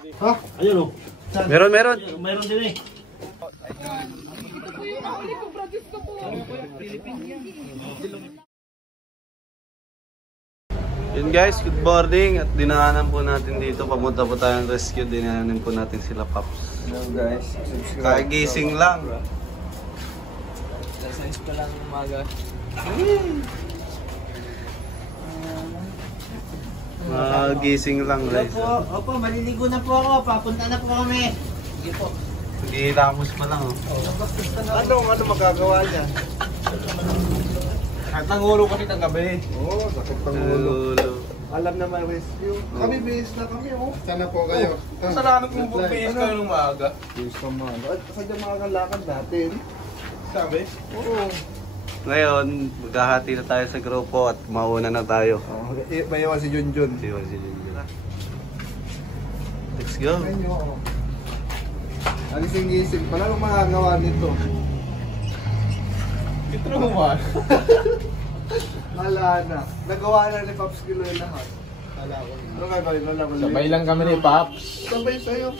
Ha? Ayun o. Meron. Meron din eh. Yun guys, good morning. At dinaanan po natin dito. Pamunta po tayong rescue. Dinaanan po natin sila Pops. Hello guys. Kagising lang. Lessons pa lang umaga. Gising lang guys. Opo, maliligo na po ako. Papunta na po kami. Sige po. Gilamos pa lang. Ano magagawa niya? At nangulo kasi ng gabi. Oo, sakit pang ulo. Alam na may rescue. Kami bihis na kami oh. Sana po kayo. Kasalanan kong bubihis kayo ng maaga. Bihis ka man. At sadya makakalakad natin. Sabi? Oo. Ngayon, maghahati na tayo sa grupo at mauna na tayo. Oh, may iwan si Junjun. Let's go. Ayun, alising-gising pala ang magagawa nito. Kitro mo ba? Wala na. Nagawa na ni Pops Kilo yung lahat. Wala ko. Ano gagawin? Wala ko. Sabay lang kami ni Pops. Sabay sa'yo.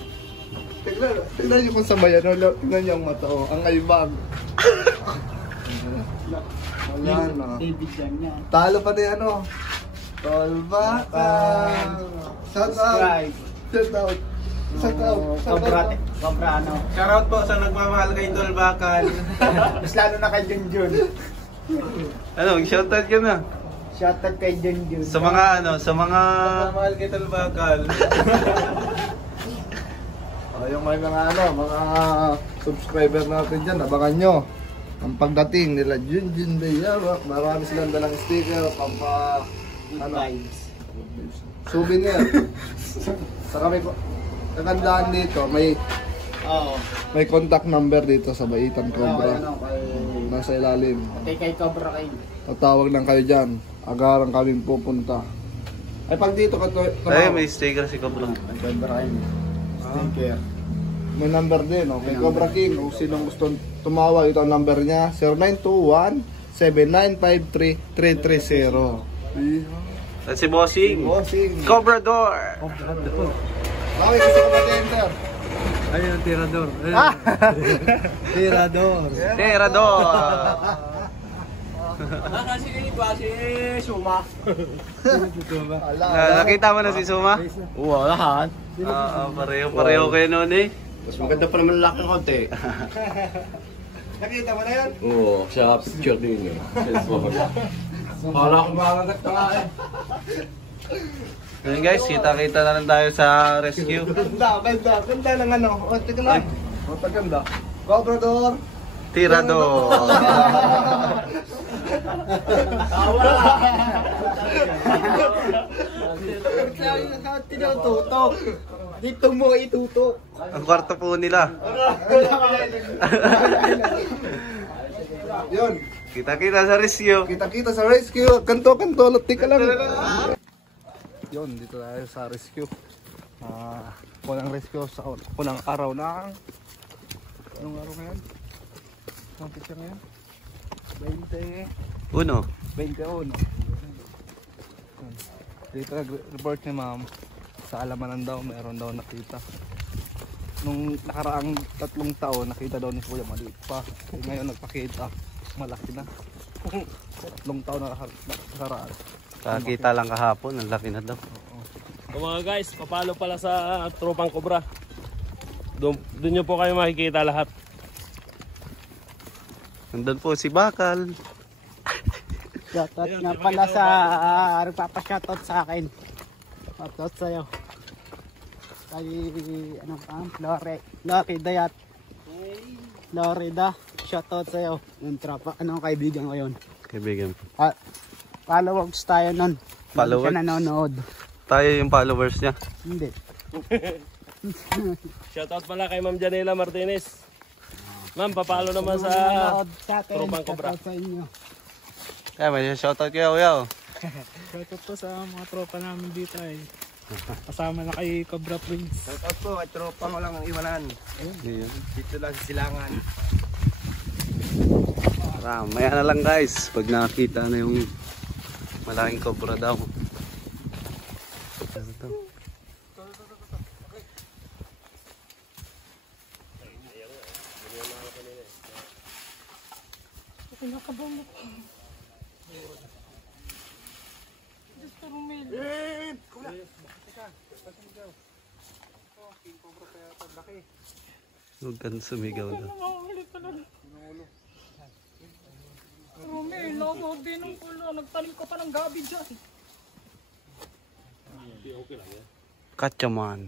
Tignan niyo kung sabayan. Tignan niyo ang mata oh. Ang aibag. Wala na. Talo pa na ano. Tolba ka. Shout out. Shout out. Shout out. Sobrano. Shoutout po sa nagmamahal kay Idol Bakal. Mas lalo na kay Junjun. Ano, shoutout ka na. Shoutout kay Junjun. Sa mga Nagmamahal kay Idol Bakal. Yung may mga mga subscriber natin dyan, abangan nyo. Ang pagdating nila Junjun Bayawak, marami silang dalang sticker, souvenir. Saka may kagandaan dito, may contact number dito sa Baitan Cobra. Nasa ilalim. Kay Cobra kayo. Tatawag lang kayo dyan. Agarang kaming pupunta. Ay pag dito ka to, Ay, may sticker si Cobra. Cobra kayo. sticker. May number din, no? Kay Cobra King, kung sinong gusto tumawag, ito ang number niya, 0921-795-3330. At si Bossing. Bossing. Cobrador. Bakit gusto ko ba-tender? Ayun, tirador. Terador. Kasi Suma. Nakita mo na si Suma? Oo, lahat. Pareho kayo noon eh. Mas maganda pa naman laki konti. Nakita mo na yan? Oo, sa picture din eh. Kala ko makagat na nga eh. Ngayon guys, kita-kita na lang tayo sa rescue. Ganda ng ano. O, tika lang. O, ganda. Cobrador. Tirador. Tinututok. Dito mo itutok. Ang kwarto po nila. Yun. Kita-kita sa rescue. Kita-kita sa rescue. Kanto-kanto. Tika lang. Yun, dito tayo sa rescue. Unang rescue sa unang araw ng... Anong araw ngayon? Anong picture ngayon? 21. Dito nag-report ni ma'am. Sa Alamanan daw, mayroon daw nakita. Nung nakaraang 3 taon, nakita daw ni Kuya maliit pa. Ngayon nagpakita, malaki na. 3 taon na nakaraan. Kakita lang kahapon, ang laki na daw. So mga guys, papalo pala sa Tropang Cobra. Doon nyo po kayo makikita lahat. Nandun po si Bakal. Shoutout nga pala sa nagpapa-shoutout sa akin. Shoutout sa'yo. Kay ano pa? Florida. Florida. Shoutout sa'yo. Yung tropa. Anong kaibigan ko yun? Kaibigan. Followers tayo nun. Followers? Siya nanonood. Tayo yung followers niya. Hindi. Shoutout pala kay Ma'am Janela Martinez. Ma'am, papalo naman sa Tropang Cobra. Shoutout sa inyo. Kaya may shoutout kayo, kuya. Shoutout po sa mga tropa namin dito eh. Kasama na kay Cobra Prince. Shoutout po at tropa mo lang ang iwanan. Dito lang sa Silangan. Maya na lang guys, pag nakita na yung malaking cobra daw. nakabamot. Diyos ko, Romel. Huwag kang sumigaw na. Nangangalit talaga. Romel, nakawag din ang pulo. Nagtanim ka pa ng gabi dyan. Okay lang yan. Katyaman.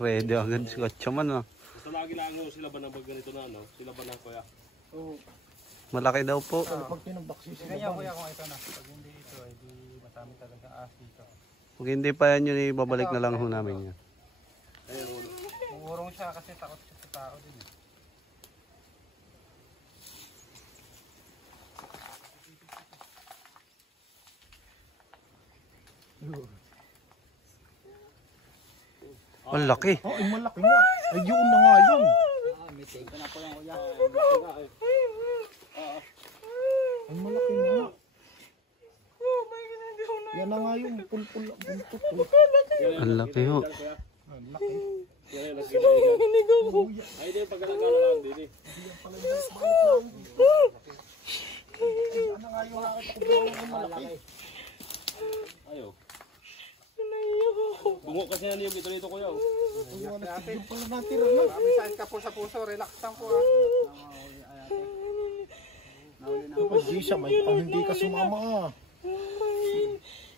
Ready agad si Katyaman ah. Basta lagi lang sila ba na ganito na ano? Sila ba na kuya? Malaki daw po. Pag tinubaksis sila kuya kung ito na. Pag hindi ito, hindi matami talaga as dito. Kung hindi pa yan yun, ibabalik na lang ho namin yan. Mungurong siya kasi takot siya sa tao din eh. Ang laki. Oh, ay malaki nga. Ay yun na nga yun. Ay malaki na nga. Oh my God, hindi ko na. Yan na nga yung pulpul. Buntot. Ang laki ho. Ang laki. Yan ay nagkikita. Ay di pagkakala lang din eh. Ano nga yung nakita ko yung malaki. Ayo. Naiyak ako. Bungo kasi yan yung dito kuya. Yung pala natira na. Kami saan ka po sa puso. Relax lang po ah. Kapag Gisa, may pang hindi ka sumama ah.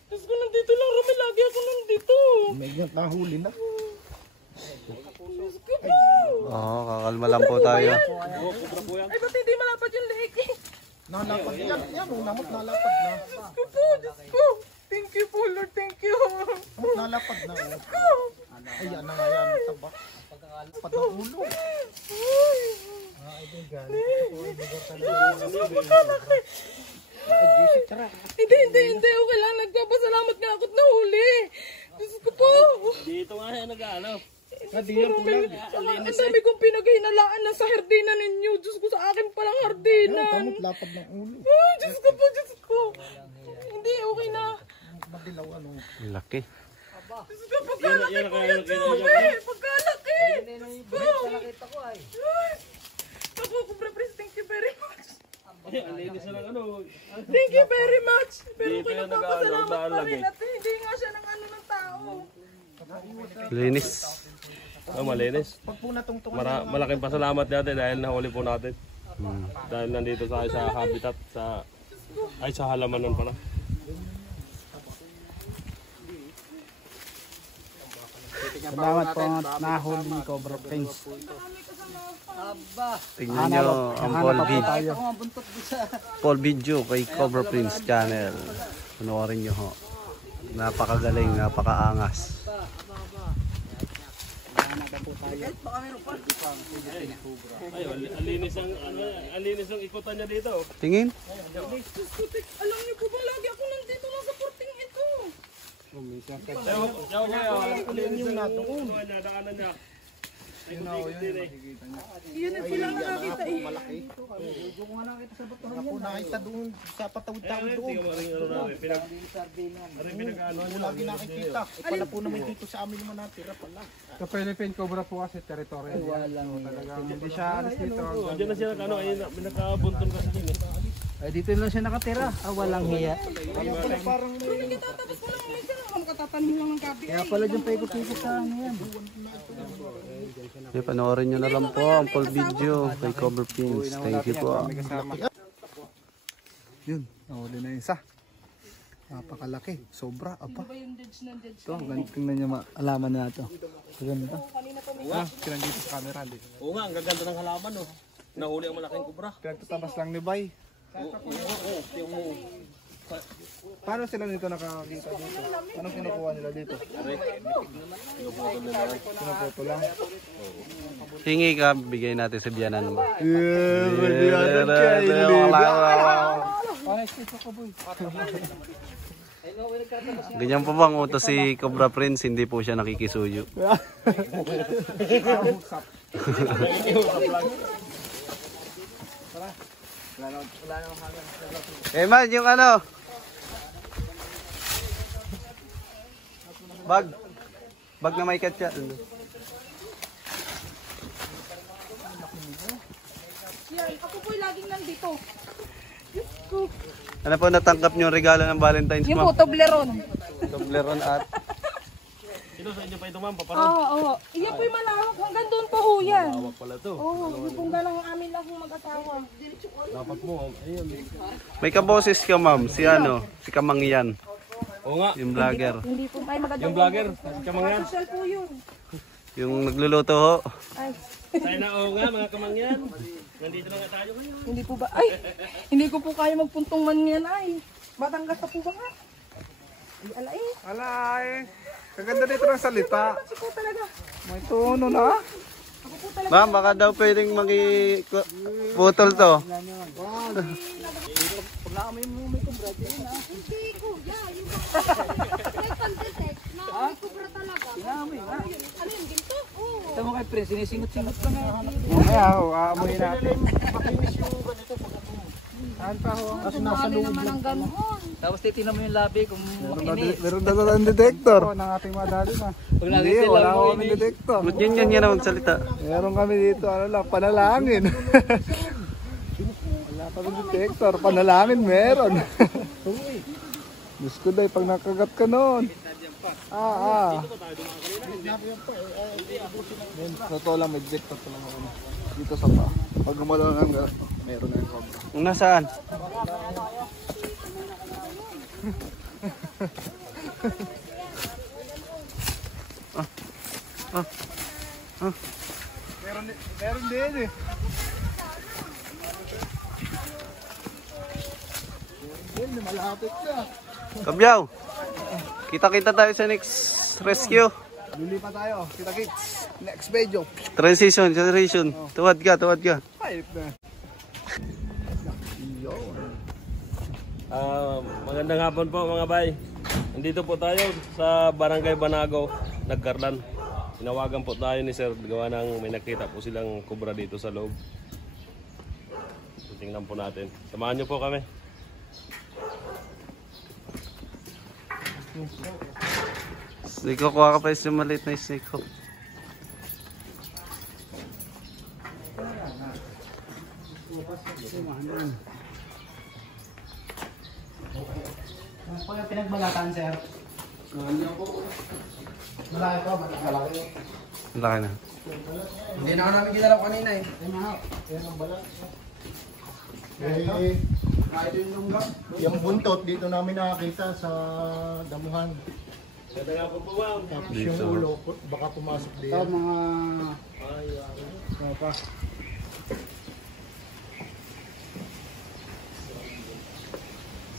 Diyos ko, nandito lang, Romel. Lagi ako nandito. May nahuli na. Diyos ko po. Oo, kakalma lang po tayo. Ay, ba't hindi malapad yung leeg eh? Nalapad yan. Yan, namot nalapad na. Diyos ko po, Diyos ko. Thank you po, Lord. Thank you. Namot nalapad na. Ay, yan na nga yan. Taba. Pagkalapad ng ulo. Ay, bigan. Ay, Gisa, tara. Hindi. Okay lang. Nagpapasalamat nga ako't nahuli. Diyos ko po. Dito nga yan nag-ano. Romel, ang dami kong pinaghinalaan na sa hardina ninyo. Diyos ko, sa akin palang hardinan. Tamot lapad ng ulo. Ay, Diyos ko po, Diyos ko. Hindi, okay na. Madilaw ano. Ang laki. Diyos ko, pagkalaki ko yan, Romel. Pagkalaki. Ay, ako, Cobra Prince, thank you very much. Ay, ang linis na lang ano. Thank you very much. Pero Dito kung yung nagpapasalamat pa nag-aalog rin eh. at hindi nga siya ng ano ng tao. Linis. Malinis. Pag po natungtungan Malaking pasalamat natin dahil nahuli po natin. Dahil nandito tayo sa habitat sa halamanan pala. Salamat po nahuli ni Cobra Prince. Tingnan nyo ang full video kay Cobra Prince channel. Panoorin nyo ho. Napakagaling, napakaangas. Ay, ang linis ng ikutan niya dito. Tingin. Alam niyo po ba, lagi ako nandito lang sa porting ito. Linis yung natuon. Nadaanan niya. Yun ang sila nakakita eh. Ako nakita doon sa patawid-tawid doon. Lagi nakikita. Pala po naman dito sa amin naman natira pala. Sa Philippine Cobra po kasi territory. Talagang hindi siya alis dito. Diyan na siya nagkabuntong kasi din eh. Ay, dito lang siya nakatira. Walang hiya. Parang Hindi tatapos ko lang minsan. Ano katatanim lang ng gabi. Kaya pala dyan paikot-ikot sa ano yan. Panoorin nyo na lang po ang full video kay Cobra Prince. Thank you po. Yun, nahuli na yung isa. Napakalaki, sobra, apa. Ba yung deads ng deads? Ito, tingnan nyo alaman na ito. Ganda. Kanina pa may Pinandito sa camera, di. Oo nga, ang gaganda ng halaman oh. Nahuli ang malaking kubra. Pinagtatabas lang ni Bay. Paano sila nito nakakakita dito? Anong kinukuha nila dito? Pinuputo lang. Hingi ka, bigay natin sa biyanan mo. Ganyan po bang utos si Cobra Prince, hindi po siya nakikisuyo. Eh man, yung ano? Bag na may katsa. Yan, ako po'y laging nandito. Ano po natanggap niyo regalo ng Valentine's, Yung po, ma'am? Toblerone. Toblerone at Sino sa inyo pa ito, ma'am? Oo, Paparod? oo. Iyan po yung malawak. Hanggang doon po ho yan. Hawak pala to. Oo, yung pong galang amin lang kung mag-asawa. Dapat mo, ayun. may kaboses ka, ma'am. Si ano? Si Kamangyan. Oo nga, Yung vlogger. Hindi po tayo maganda. yung vlogger, si Kamangyan. Social po yun. Yung nagluluto ho. Ay, Tayo na, oo nga, mga Kamangyan. Nandito na nga tayo ngayon. hindi po ba? Ay, hindi ko po kaya magpuntong man yan ay. Batangas na po ba nga? Ay, alay. Alay. Kaganda dito ng salita. Kasi po talaga. May tono na. Ako po talaga. Ma'am, baka daw pwedeng putol to. Hindi kuya, yung may pag-detect na may kubra talaga. Ano yung ginto? Oo. Ito mo kay Prince, sinisingot-singot pa nga. Mamaya ho, aamuhin natin. Kasi nasa loob naman ang ganon. Tapos titignan mo yung labi kung makinis. Meron na ng detector. ng ating madali na. Pag Hindi, nakita wala lang ko mo kami detector. Ba't yun ang magsalita? Meron kami dito, ano lang, panalangin. Wala kami detector, panalangin meron. Diyos ko dahil, pag nakagat ka noon. Totoo lang, may jackpot pa lang ako. Dito sa pa. Pag gumalaw ng meron na yung cobra. Nasaan? Meron din eh. Malapit na. Kabyaw! Kita-kita tayo sa next rescue. Lilipa tayo. Kita kits. Next video. Transition. Tuwad ka. Pipe na. Magandang hapon po mga bay. Nandito po tayo sa Barangay Banago, Nagkarlan. Tinawagan po tayo ni Sir gawa ng may nakita po silang kubra dito sa loob. Tingnan po natin. Samahan niyo po kami. Snake ko, kuha ka pa yung maliit na snake ko. Ano po yung pinagbalatan, sir? Malaki po, malaki. Laki na. Hindi na ako namin ginalaw kanina eh. Yung buntot dito namin nakakita sa damuhan. Magandang hapon po ma'am. Tapos yung ulo, baka pumasok din.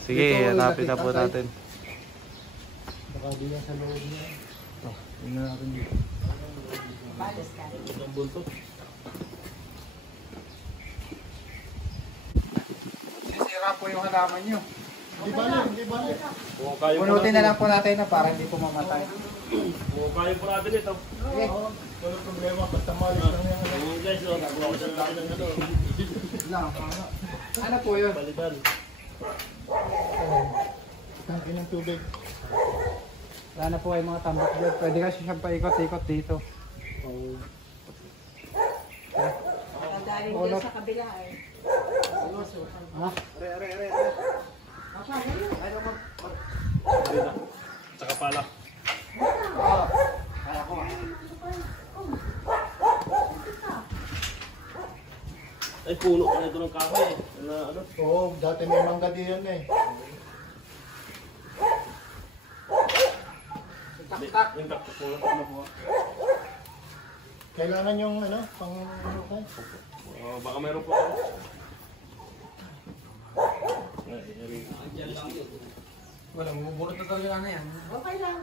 Sige, hanapin na po natin. Baka di yan sa loob niya. Tingnan natin dito. Sisira po yung halaman nyo. Hindi bali. Kung kayo po Punutin natin, na lang po natin na para hindi po mamatay. kung kayo po natin ito. Wala problema, basta malis lang yan. Ayun guys, oh, nakuha ko sa laki ng ano. Ano po yun? Balitan. Tangki ng tubig. Wala na po kayo mga tambak dyan. Pwede kasi siyang paikot-ikot dito. Tandaan din sa kabila eh. Saka pala. Ay, puno na ito ng kahoy eh. Ano? Oo, dati may mangga diyan eh. Yung takto puno na po. Kailangan yung ano, pang ano ka? Baka meron po ako. Walang bubulot na talaga na yan. Okay lang.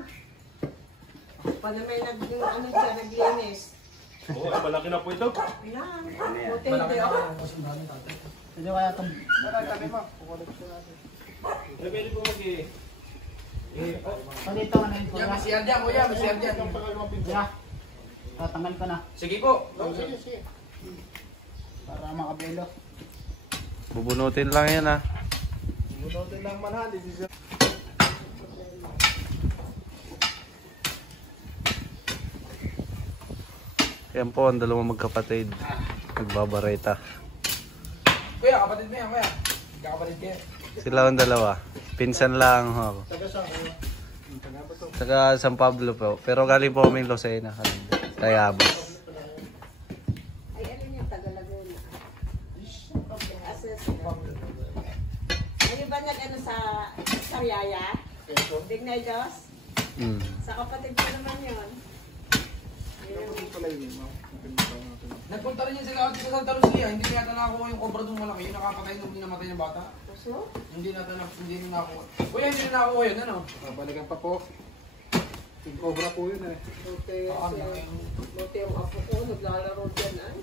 Pag may naglinis. Oo, ay, malaki na po ito. Yan. Buti hindi ako. Hindi kaya itong Ay, pwede po mag-i. Palito na yun po. May siyar dyan, kuya. May siyar dyan. pangalawang pizza. Tatanggal ko na. Sige po. Sige. Para makabelo. Bubunutin lang yan ah. Bunutin lang man ha. Yan po ang dalawang magkapatid. Nagbabareta. Kuya, kapatid mo yan, kuya. Kapatid ko yan. Sila ang dalawa. Pinsan lang ako. Saka San Pablo po. Pero galing po kami Lucena. Tayabas. Ay, alin yung Tagalaguna? Ano ba nag-ano sa Sariaya? Dignay Diyos? Sa kapatid ko naman yun. Nagpunta rin yan sila dito sa Santa Lucia. Hindi yata nakakuha yung cobra doon malaki. Yung nakapatay nung namatay ng bata. Puso? Hindi nakakuha. Kuya, hindi na nakakuha yun. Ano? Balikan pa po. Yung cobra po yun eh. Buti yung apo ko, naglalaro dyan ay.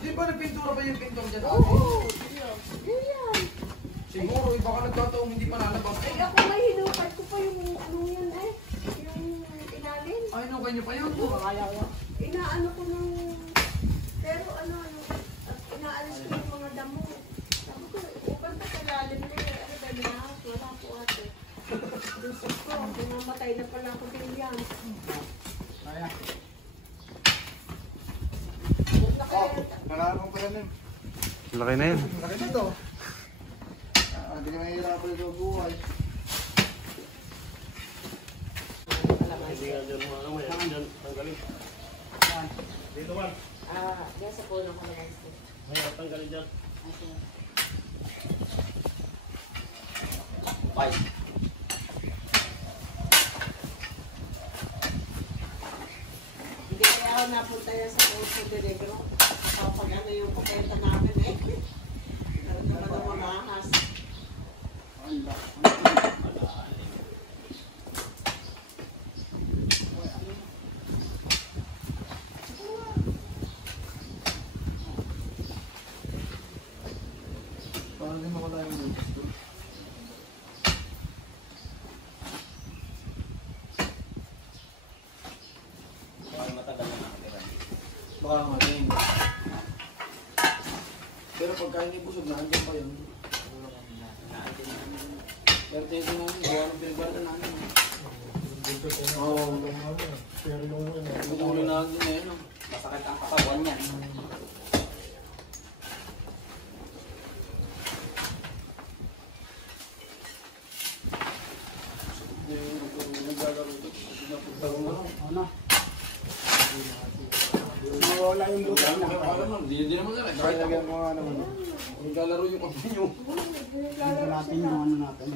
Di ba nagpintura ba yung pintor dyan? Oo. Yan. Siguro, iba ka nagkataong hindi pa nalabas. Ay, ako may hinupad ko pa yung ano yun eh. Yung ilalim. Ay, no, kanyo pa yun. Inaano ko ng... Pero ano, inaalis ko yung mga damo. Sabi ko, upang pa sa lalim ko. Ano ba na? Wala po ate. Gusto ko, pinamatay na pala ako din yan. Kaya. Huwag na kayo. Nalaman ko yan eh. Laki na yun. Laki na to. Hindi ka mahihirapan ito buhay. Hindi nga dyan mga kamay. Dyan, tanggalin. Dito man. Diyan sa puno ko naman. May tanggalin dyan. Hindi kaya ako napunta yan sa Puso de Negro. Kapag ano yung pakenta namin eh. Meron naman ang mga ahas. Parang hindi makala yung butas doon. Baka mating. Pero pagka hindi busog, naandyan pa yun. Pero tingin namin, gawa ng pinagbalatan namin. Oo. Pero yung ulo na din na yun. Masakit ang katawan niya. Ano? Wala yung lupa na. Hindi naman sila. Kahit lagyan mo nga naman. Naglalaro yung kapatid nyo. Hindi natin yung ano natin.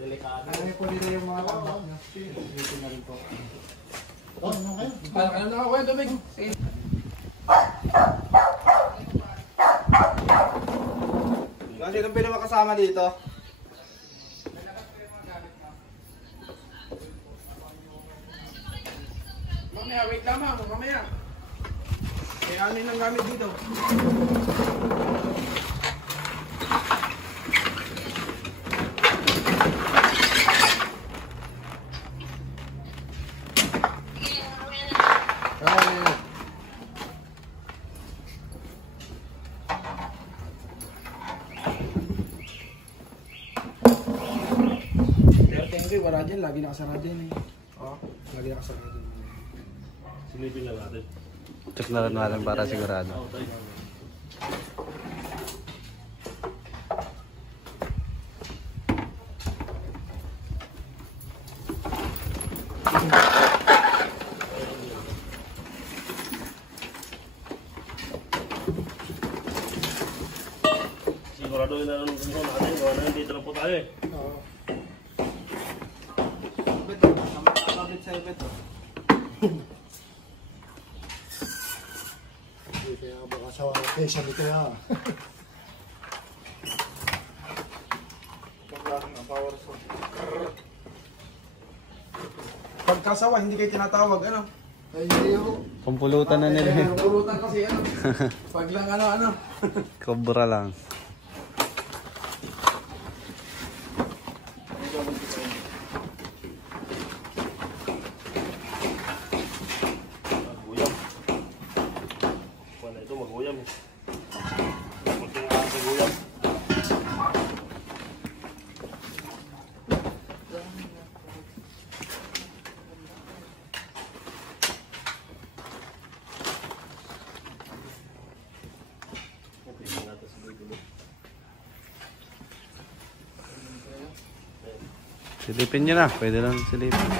Delikado. Kaya po nila yung mga tambak nyo. Dito na rin po. Oh, ano kayo? Ano na ako kayo, Tubig? Sige. Kasi nung pinakasama dito, Mamaya, wait lamang. Mamaya. Kaya ano yung gamit dito? Pero tingin ko, wala dyan. Lagi nakasara dyan eh. Oo. Lagi nakasara dyan. Silipin lang natin. Check na rin natin para sigurado. Sigurado yun na natin. Gawa na dito lang po tayo eh. Oo. beto, nakakabit sa beto. Kaya baka sa location dito ya. Pagkasawa, hindi kayo tinatawag, ano? Ay, hindi ako. Kumpulutan na nila yun. Pulutan kasi, ano? Pag lang, ano? Cobra lang. Maguyam. Wala ito, maguyam. Kunting maguyam. Silipin nyo na. Pwede lang silipin.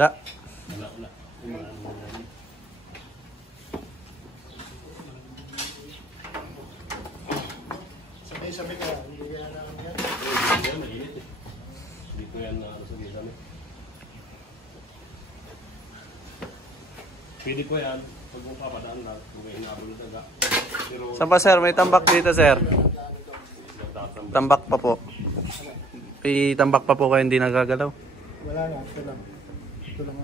Ta. Sabay-sabay ka. Hindi kaya na kami yan. Hindi ko yan sa gisa. Pwede ko yan. Pag mong papadaan lang. Kung may hinabol na daga. Pero Saan pa sir? May tambak dito sir. Tambak pa po. May tambak pa po kayo hindi nagagalaw. Wala na. Ito lang. Ito lang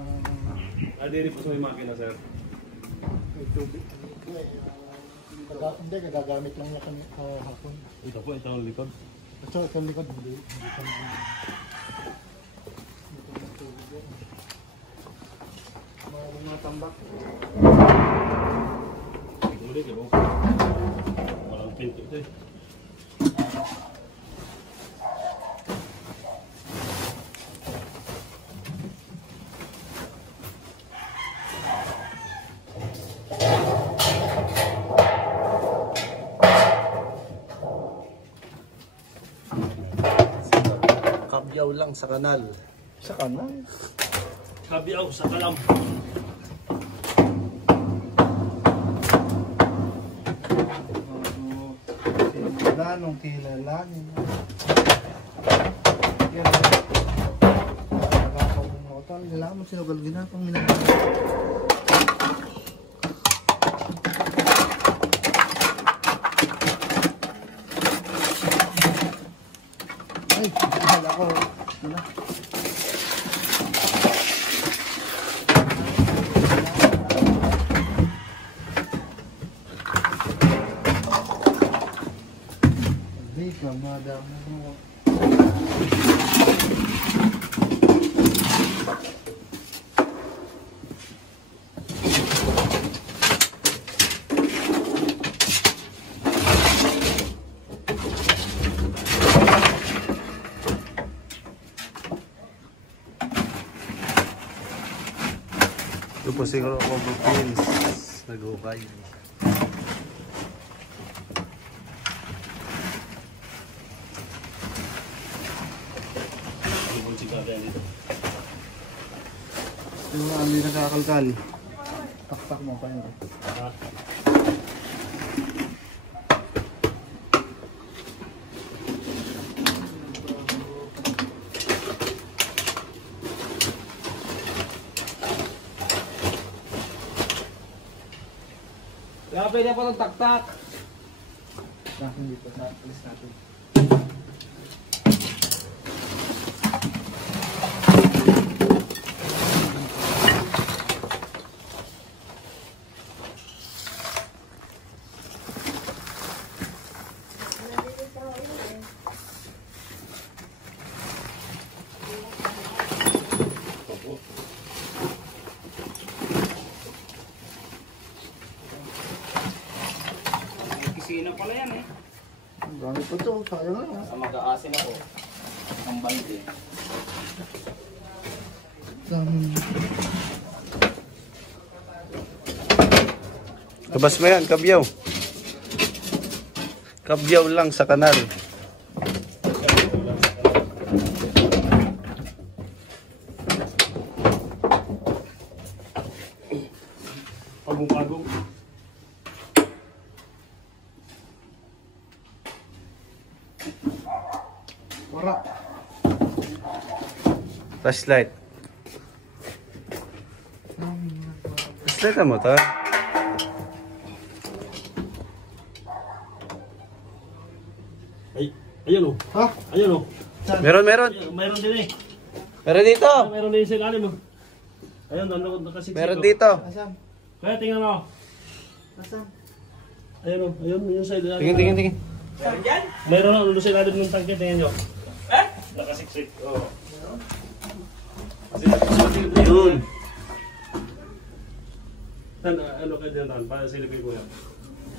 ang diri po sa may makina sir. may tubig. Hindi, gagamit lang niya kami hapon. Ito po, ito ang likod. Ito ang likod. Hindi kami. Mga tambak. Ito ulit, ito. Walang pinto ito eh. Kabyaw lang sa kanal. Sa kanal? Kabiyaw sa kalam. Ganong kilalanin. Yan. Nakakapungotan. Nalaman sinugal ginapang minagawa. Ay, mahal ako. Ano? Hindi ka madama mo. Ito po siguro ako Philippines. Nag-ukay. Ibon si Kabiyaw dito. Yung mga hindi nakakalkal. Taktak mo pa yun. Kaya pwede po itong taktak. Hindi pa sa list natin. Kisina pala yan eh. Ang dami pa ito. Sayang lang. Sa mag-aasin ako. Ang balde. Dami. Labas mo yan, Kabyaw. Kabyaw lang sa kanal. Pagong-pagong. Wara. Flashlight. Flashlight ang motor. Ay, ayun o. Ha? Ayun o. Meron. Mayroon din eh. Meron dito. Mayroon din sa ilalim o. Ayun, nakasiksik. Meron dito. Asan? Kaya tingnan mo. Asan? Ayun o. Ayun, yung sa ilalim. Tingin. Mayroon na sa ilalim ng tangke. Tingnan nyo. Nakasiksik. Oo. Yun. Ano kayo din ron? Para silipin ko yan.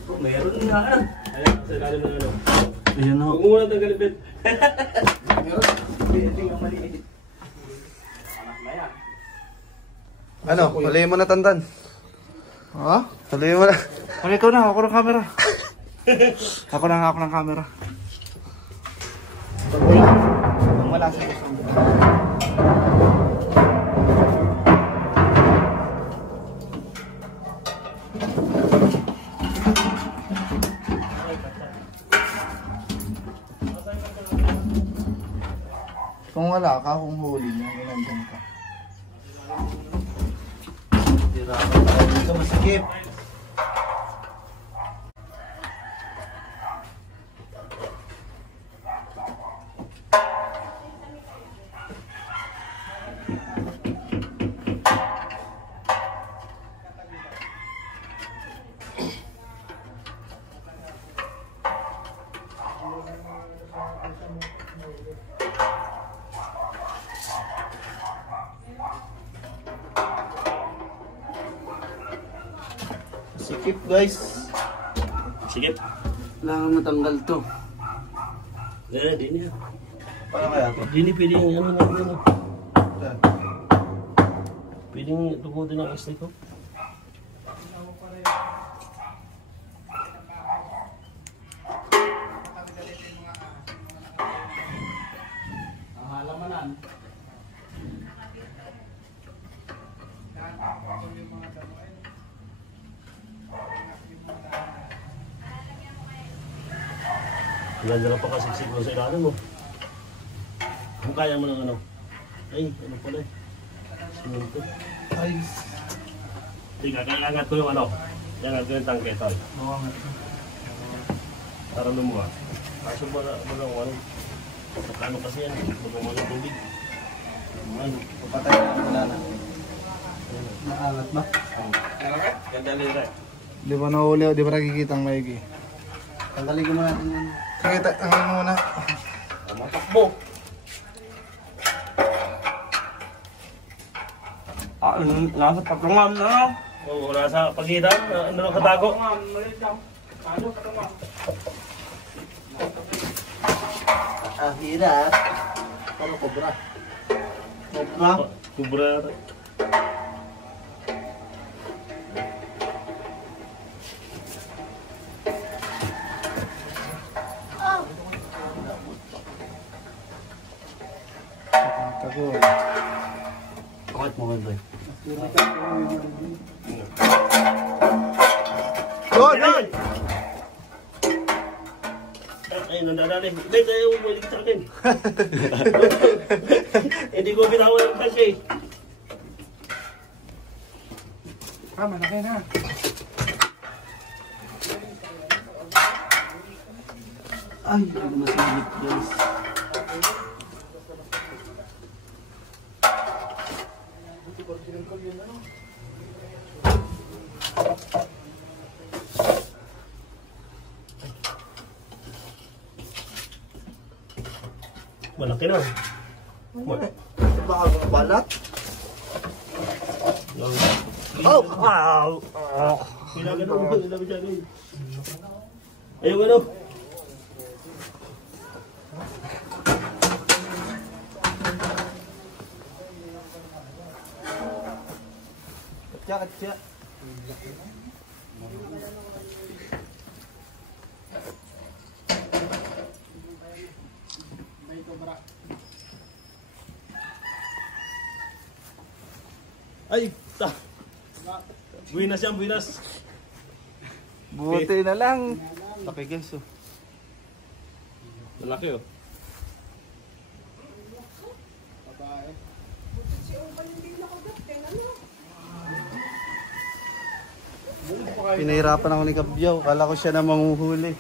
Oh, meron nga. Ayan, sa ilalim ng ano. Ayan o. Huwag mo muna tanggalin, Bet. Ano? Huliin mo na Tantan. Ha? Huliin mo na. Okay, ikaw na. Ako ng camera. Ako ng camera. Wala sa kung wala ka, kung huli niya, ginagyan ka. Tira ka tayo dito, masikip. Sikip guys. Sige. Kailangan matanggal to. Di niya. Paano kaya to? Di niya pwedeng ano na ano. Pwedeng tugutin ang isli ko. Ganda pa kasiksik mo sa ilalim mo. Kung kaya mo ng ano. Ay, ano pala eh. Simunto. Ay, Tiga, kailangan ko yung ano. Kailangan ko yung tangke, tol. Para lumuha. Kaso ba na ano. Sakano kasi yan. Magumang ng tubig. Ano. Papatay na wala na. Naangat ba? Ganda lira. di ba nahuli o di ba nakikita ang maigi? Tanggalin ko muna natin yan. Nakita, tanggalin mo muna. Matakbo. Nasa patungan na. Oo, nasa pagitan. Ano lang katago? Ah, hirap. Ano kobra? Kobra? Kubra. Tago. Bakit mo ganda? Good, good! Ay, nandadali. Bet, ayaw mo balik sa akin. Hindi ko binawan ang tangke. Malaki na. Ay, hindi masigit guys. Malaki na. Baka balat? Oh! Wow! Kailangan mo. Kailangan dyan. Ayaw ano? Katya. Ay! Buinas yan, buinas. Buti na lang. Laki guys, oh. Malaki oh. Pinahirapan ako ni Kabyaw. Kala ko siya na manghuhuli.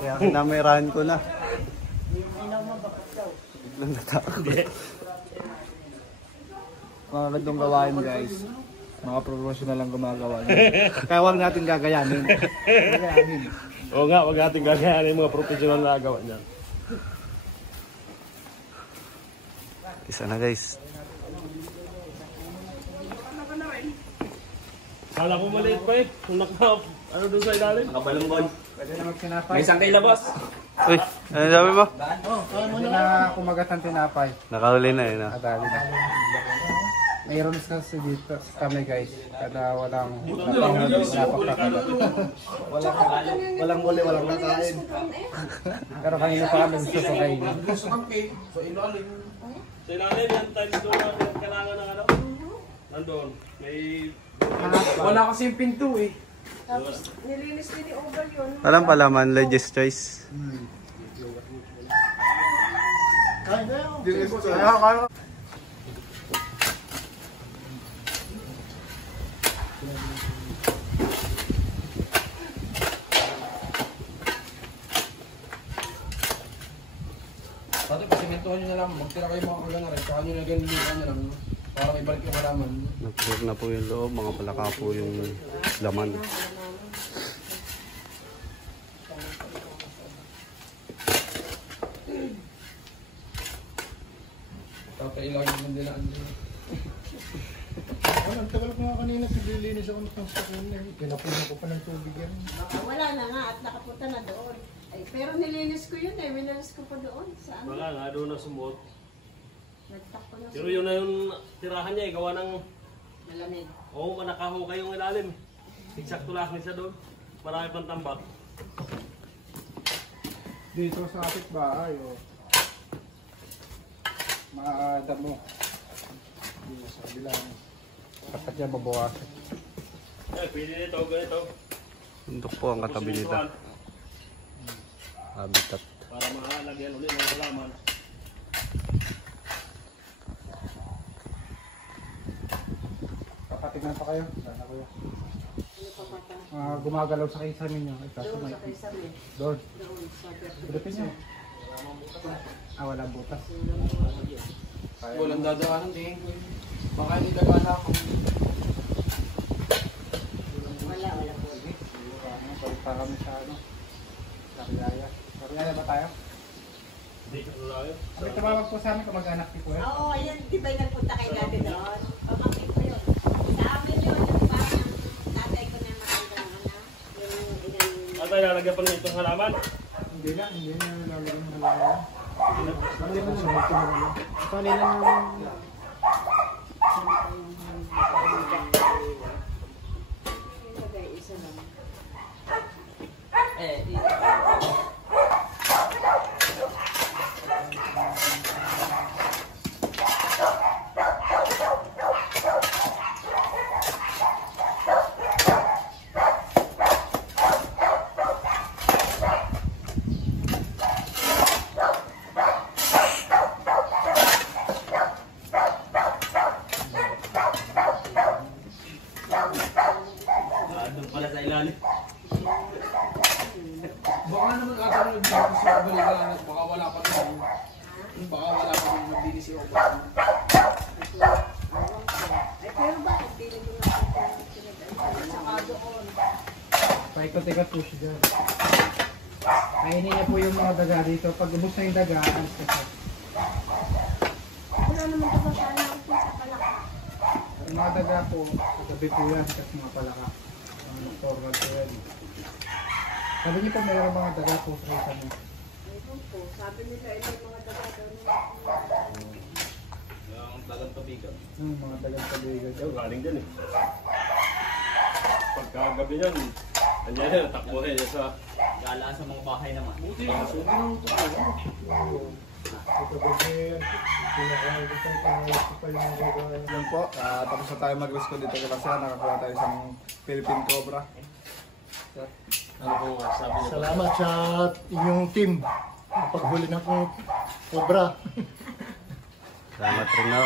Kaya kinamerahan ko na. Biglang natakot. Mga gandong gawain guys. Mga professional lang gumagawa niya. Kaya huwag natin gagayanin. Gagayanin. Oo nga, wag natin gagayanin yung mga professional na gawa niya. Isa na guys. Kala ko maliit pa eh. Kung ano doon sa ilalim? Nakabalunggol. Pwede na magsinapay. May isang kay labas. Uy, ano sabi mo? Pwede na kumagat ng tinapay. Nakahuli na eh, no? Nadali na. Mayroon kasi dito kami guys. Kada walang napakakagat. Walang huli, walang kakain. Pero kanina pa kami gusto sa kainin. Gusto kang cake. So, ilalim. Sa ilalim, yan times doon ang kailangan ng ano? Nandun. May... Wala kasi yung pinto eh. Tapos nilinis din ni Oval yun. Walang palaman, Legis Choice. Dati pasimentuhan nyo na lang. Magtira kayo mga kagana rin. Saka nyo na ganilihan nyo lang. Para ibalik yung halaman. Napulog na po yung loob, mga palaka po yung laman. Tapos ilagay yung dinaan nyo. Ang tagal ko nga kanina, naglilinis ako ng sakon na yun. Pinapunan ko pa ng tubig yan. Wala na nga at nakapunta na doon. Ay, pero nilinis ko yun eh. Nilinis ko pa doon. Sa ano? Wala nga, doon na sumot. Nagtakpo na Pero yun na yung tirahan niya eh, gawa ng... malamig. Oo, manakaho kayong ilalim. Eksakto lang siya doon. Marami pang tambak. Dito sa ating bahay, oh. Mga damo. Dito sa bilang. Dapat yan babawasan. Eh, pwede nito, ganito. Bundok po ang katabi nito. Habitat. Para mahalagyan ulit ng halaman. Papatignan pa kayo. Sana kuya. Gumagalaw sa kaisa ninyo. Ay, kaso Doon may sa kaysami. doon. Doon sa Pilipin nyo. Wala butas. Walang dadaanan din. Baka hindi dagana ako. wala po. Balik pa kami sa ano. Sa Riyaya. Sa Riyaya ba tayo? Hindi ka tuloy. Kami tumawag po sa amin kamag-anak ni Kuya. Oo, ayan. Di ba nagpunta kay dati doon? Pamangkin ko yun. Sa amin yun. Yung parang tatay ko na matanda na. Yung ilang... Atay, lalagyan pa rin itong halaman. Hindi na nilalagyan ng Riyaya. Bali na siya. Kanina naman. Isa lang. Doon pala sa ilalim. Baka naman ata nung nagbibigay si Obal yung anak. Baka wala pa rin. Baka wala pa rin nagbibigay si Obal. Ay, pero bakit di na yung saka doon? Paikot-ikot po siya dyan. Kainin niya po yung mga daga dito. Pag ubos na yung daga, alis ka siya. Wala naman ito sa anak ko sa palaka. Yung mga daga po, gabi po yan kasi mga palaka. Forward po yan. Sabi niyo po mayroong mga daga po sa isa niyo. Ayun po, sabi nila yung mga daga doon. Yung dagang tabigan. Mga dagang tabigan daw. Galing dyan eh. Pagkagabi yan, kanya yan, takbuhin niya sa... Gala sa mga bahay naman. Buti, so ginawang Ito kasi yan. Pinaka-gusto pa yung mga gagawin. Yun po, tapos na tayo mag-rescue dito kay Basya. Nakakuha tayo isang Philippine Cobra. Ano po sabi niyo? Salamat sa inyong team. Paghuli ng cobra. Salamat rin na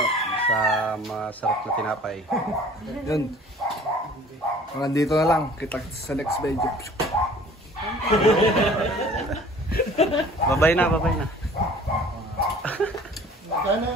sa masarap na tinapay. Yun. Hanggang dito na lang. Kita sa next video. Babay na, babay na. Sana